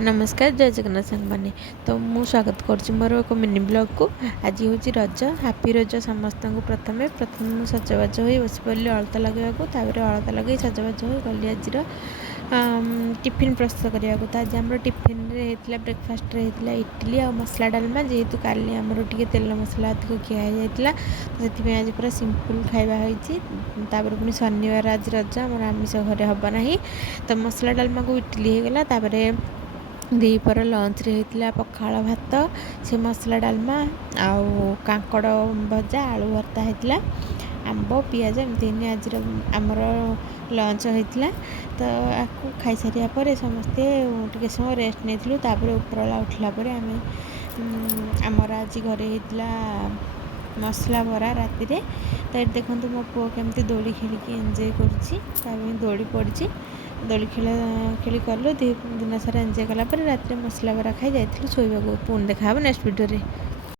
नमस्कार जय जगन्नाथ सांग मैंने तो मु स्वागत कर मोर एक मिनी ब्लॉग को। आज हूँ रज हापी रज समस्त को प्रथम प्रथम सजबाज हो बस पड़ी अलता लगे अलता लगे सजबाज हो गली आज टिफिन प्रस्तुत करने को। तो आज आम टिफिन ब्रेकफास्ट होता इडली आ मसला डालमा जेहेतु काली आमर टे तेल मसला अधिक खिया तो से आज पूरा सिंपल खाଇବା होपर पुणी शनिवार आज रज आम आमिष घरे हम ना। तो मसला डालमा को इडली होगला दीपर लंच रे होता पखाड़ भात से मसला डालमा आउ कांकड़ भजा आलू भर्ता होता आंब पियाज एमती आज आमर लंच होता। तो आपको खाई सारिया पर समस्ते टे समय रेस्ट नहीं उपरला उठला आम आमर आज घरे होता मसला बरा राति रे। तो ये देखो मो पु केमती दोली खेलिकी एंजॉय कर दोली पड़ी दोली खेली कलु दिन सारा एंजॉय कला रात मसला बरा खाई जाइलु शोवा पुणी देखा नेक्स्ट वीडियो रे।